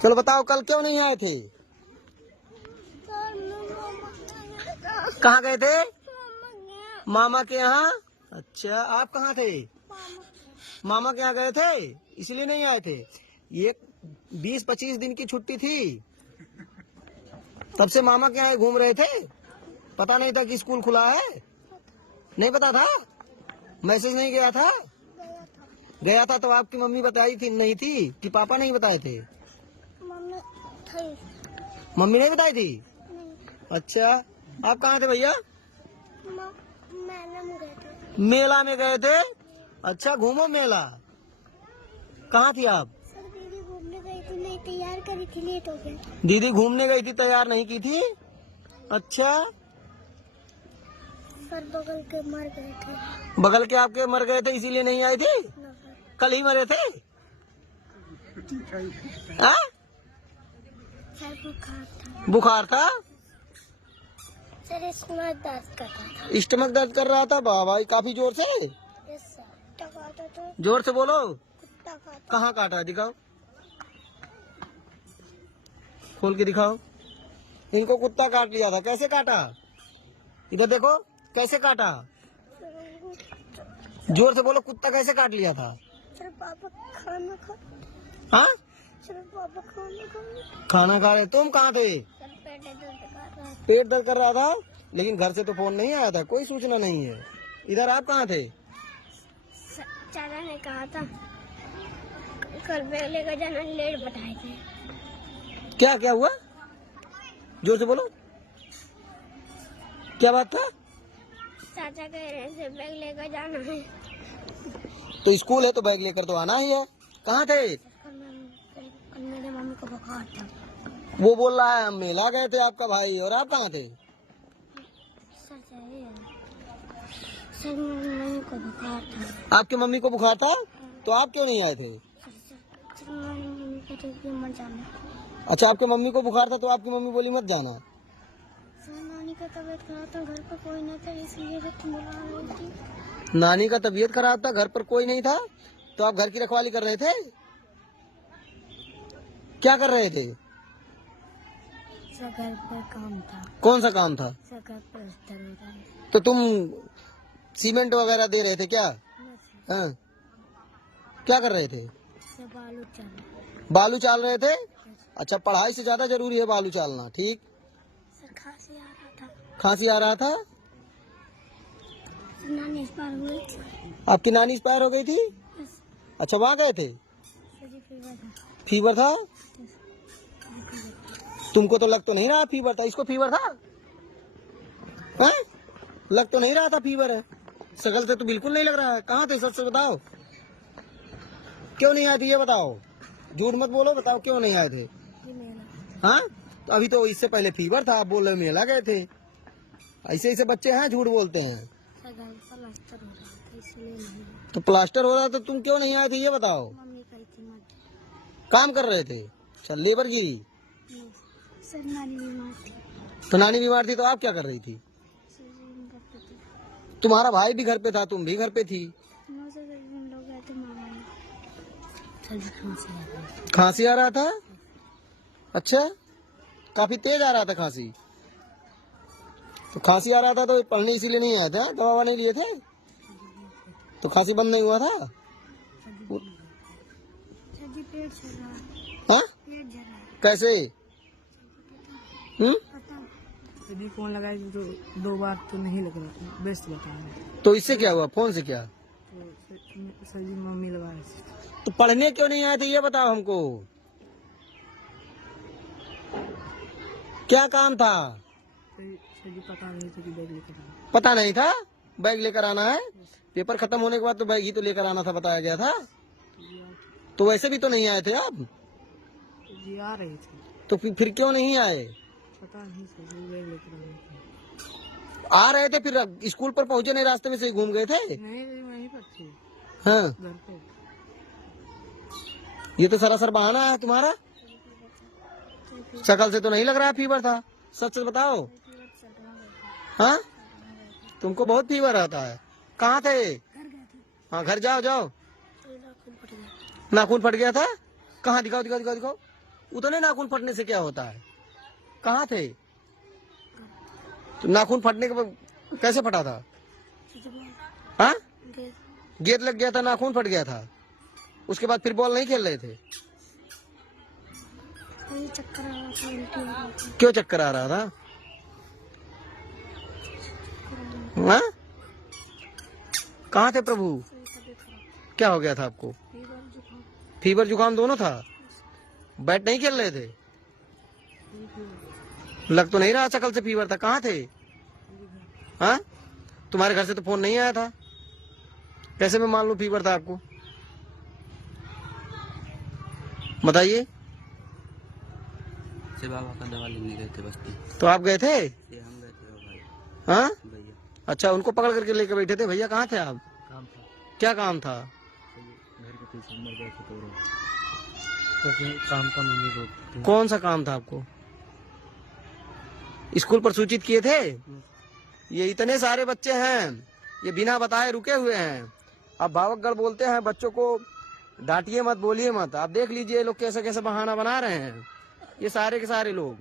चलो बताओ कल क्यों नहीं आए थे? कहाँ गए थे? मामा के यहाँ। अच्छा, आप कहाँ थे? मामा के यहाँ गए थे, इसलिए नहीं आए थे। ये 20-25 दिन की छुट्टी थी, तब से मामा के यहाँ घूम रहे थे। पता नहीं था कि स्कूल खुला है? नहीं पता था? मैसेज नहीं गया था? गया था तो आपकी मम्मी बताई थी नहीं थी कि पापा नहीं बताए थे? मम्मी नहीं बताई थी? अच्छा, आप कहाँ थे भैया? मेला में गए थे। अच्छा, घूमो मेला। कहाँ थी आप? सर दीदी घूमने गई थी, नहीं तैयार करी थी, लेट हो गया। दीदी घूमने गई थी, तैयार नहीं की थी। अच्छा, सर बगल के मर गए थे। बगल के आपके मर गए थे इसीलिए नहीं आई थी? ना सर। कल ही मरे थे? हाँ? सर बुखार था। बुखार था? सर स्टमक दर्द कर रहा था। स्टमक दर्द कर रहा था? वाह भाई, काफी जोर से। Yes sir. कुत्ता काटा था। जोर से बोलो। कुत्ता काटा। कहाँ काटा? दिखाओ, खोल के दिखाओ। इनको कुत्ता काट लिया था। कैसे काटा? इधर देखो, कैसे काटा? जोर से बोलो, कुत्ता कैसे काट लिया था? सर पापा खाना खा। हाँ, सर पापा खाना खा। खाना खा रहे। तुम कहाँ थे? सर पेट दर्द कर रहा था। पेट दर्द कर रहा था, लेकिन घर से तो फोन नहीं आया था, कोई सूचना नहीं है। इधर आप कहाँ थे? चाचा ने कहा था कल बैग लेकर जाना, लेट बताए थे। क्या क्या हुआ? जोर से बोलो, क्या बात था? चाचा कह रहे थे बैग लेकर जाना है। तो स्कूल है तो बैग लेकर तो आना ही है। कहाँ थे? कल मेरे मम्मी को बुखार था। वो बोल रहा है हम मेला गए थे आपका भाई, और आप कहाँ थे? सर सही है। सर मेरी मम्मी को बुखार था। आपकी मम्मी को बुखार था, तो आप क्यों नहीं आए थे? सर मेरी मम्मी को तो मत जाना। अच्छा, आपके मम्मी को बुखार था तो आपकी मम्मी बोली मत जाना। सर नानी का तबीयत खराब था, घर पर कोई नहीं था, इसलिए तो तुम बुला रही थी। नानी का तबीयत खराब था, घर पर कोई नहीं था, तो आप घर की रखवाली कर रहे थे? क्या कर रहे थे? सर घर पर काम था। कौन सा काम था? सर घर पर अस्तर हो रहा है। तो तुम सीमेंट वगैरह दे रहे थे क्या? हाँ, क्या कर रहे थे? सर बालू चला। बालू चाल रहे थे? अच्छा, पढ़ाई से ज्यादा जरूरी है बालू चालना। ठीक। सर खांसी आ रहा था। खांसी आ रहा था? सर नानी एक्सपायर हुई थी। आपकी नानी एक्सपायर हो गई थी? अच्छा, वहाँ गए थे? सर जी फीवर था। फीवर था? तुमको तो लग तो नहीं रहा फीवर था, इसको फीवर था? हैं? लग तो नहीं रहा था फीवर है, शकल से तो बिल्कुल नहीं लग रहा है। कहाँ थे, सच से बताओ, क्यों नहीं आए थे ये बताओ, झूठ मत बोलो, बताओ क्यों नहीं आए थे? हाँ, तो अभी तो इससे पहले फीवर था, आप बोल रहे मेला गए थे। ऐसे ऐसे बच्चे हैं, झूठ बोलते हैं। सर घर पर अस्तर हो रहा था, इसलिए नहीं। तो प्लास्टर हो रहा था, तुम क्यों नहीं आए थे ये बताओ? मम्मी कही थी मत। काम कर रहे थे? अच्छा, लेबर गिरी? नहीं, सर नानी बीमार थी। तो नानी बीमार थी तो आप क्या कर रही थी? सर जी घर पे थे। तुम्हारा भाई भी घर पे था, तुम भी घर पे थी। नौ से हम लोग गए थे मामा ने। सर जी खांसी आ रही थी। खांसी आ रहा था? अच्छा, काफी तेज आ रहा था खांसी? तो खांसी आ रहा था तो पढ़ने इसीलिए नहीं आए थे? हाँ? दवा नहीं लिए थे तो खांसी बंद नहीं हुआ था? सर जी पेट चल रहा है। हाँ? पेट जल रहा है। कैसे? पता यदि फोन लगाए तो 2 बार तो नहीं लग रहा था, व्यस्त बता रहे। तो इससे क्या हुआ, फोन से क्या? तो सर जी मम्मी लगा रही थी। तो पढ़ने क्यों नहीं आए थे ये बताओ हमको, क्या काम था? सर जी पता नहीं था कि बैग लेकर आना। पता नहीं था बैग लेकर आना है? पेपर खत्म होने के बाद तो बैग ही तो लेकर आना था, बताया गया था। तो वैसे भी तो नहीं आए थे आप? जी आ रही थी। तो फिर क्यों नहीं आए? पता नहीं सर जी बैग लेकर आना आ रहे थे, फिर स्कूल पर पहुंचे नहीं, रास्ते में से ही घूम गए थे? नहीं वहीं पर थी, हाँ, घर पे। ये तो सरासर बहाना है तुम्हारा, शकल से तो नहीं लग रहा है फीवर था, सच सच बताओ। हाँ, तुमको बहुत फीवर आता है। कहाँ थे? हाँ, घर जाओ जाओ। नाखून फट गया था? कहाँ, दिखाओ दिखाओ दिखाओ दिखाओ। उतने नाखून फटने से क्या होता है? कहाँ थे? तो नाखून फटने के बाद कैसे फटा था? हाँ, गेंद लग गया था, नाखून फट गया था, उसके बाद फिर बॉल नहीं खेल रहे थे? चक्कर आ रहा था, उल्टी हो रही थी। क्यों चक्कर आ रहा था? हाँ? कहाँ थे प्रभु? क्या हो गया था आपको? फीवर जुकाम दोनों था? बैट नहीं खेल रहे थे? लग तो नहीं रहा शकल से फीवर था। कहाँ थे? हाँ, तुम्हारे घर से तो फोन नहीं आया था, कैसे मैं मान लूं फीवर था आपको? बताइए। से बाबा का दवा लेने गए थे बस्ती तो आप गए थे? से, हम गए थे भाई हाँ, भैया। अच्छा, उनको पकड़ करके लेकर बैठे थे। भैया कहाँ थे आप? काम था, क्या काम था? घर के पीछे मर गए थे तो काम का मम्मी रोकते। कौन सा काम था आपको? स्कूल पर सूचित किए थे? ये इतने सारे बच्चे हैं, ये बिना बताए रुके हुए हैं। अब भावकगढ़ बोलते हैं बच्चों को डांटिए मत, बोलिए मत। आप देख लीजिए ये लोग कैसे कैसे बहाना बना रहे हैं, ये सारे के सारे लोग।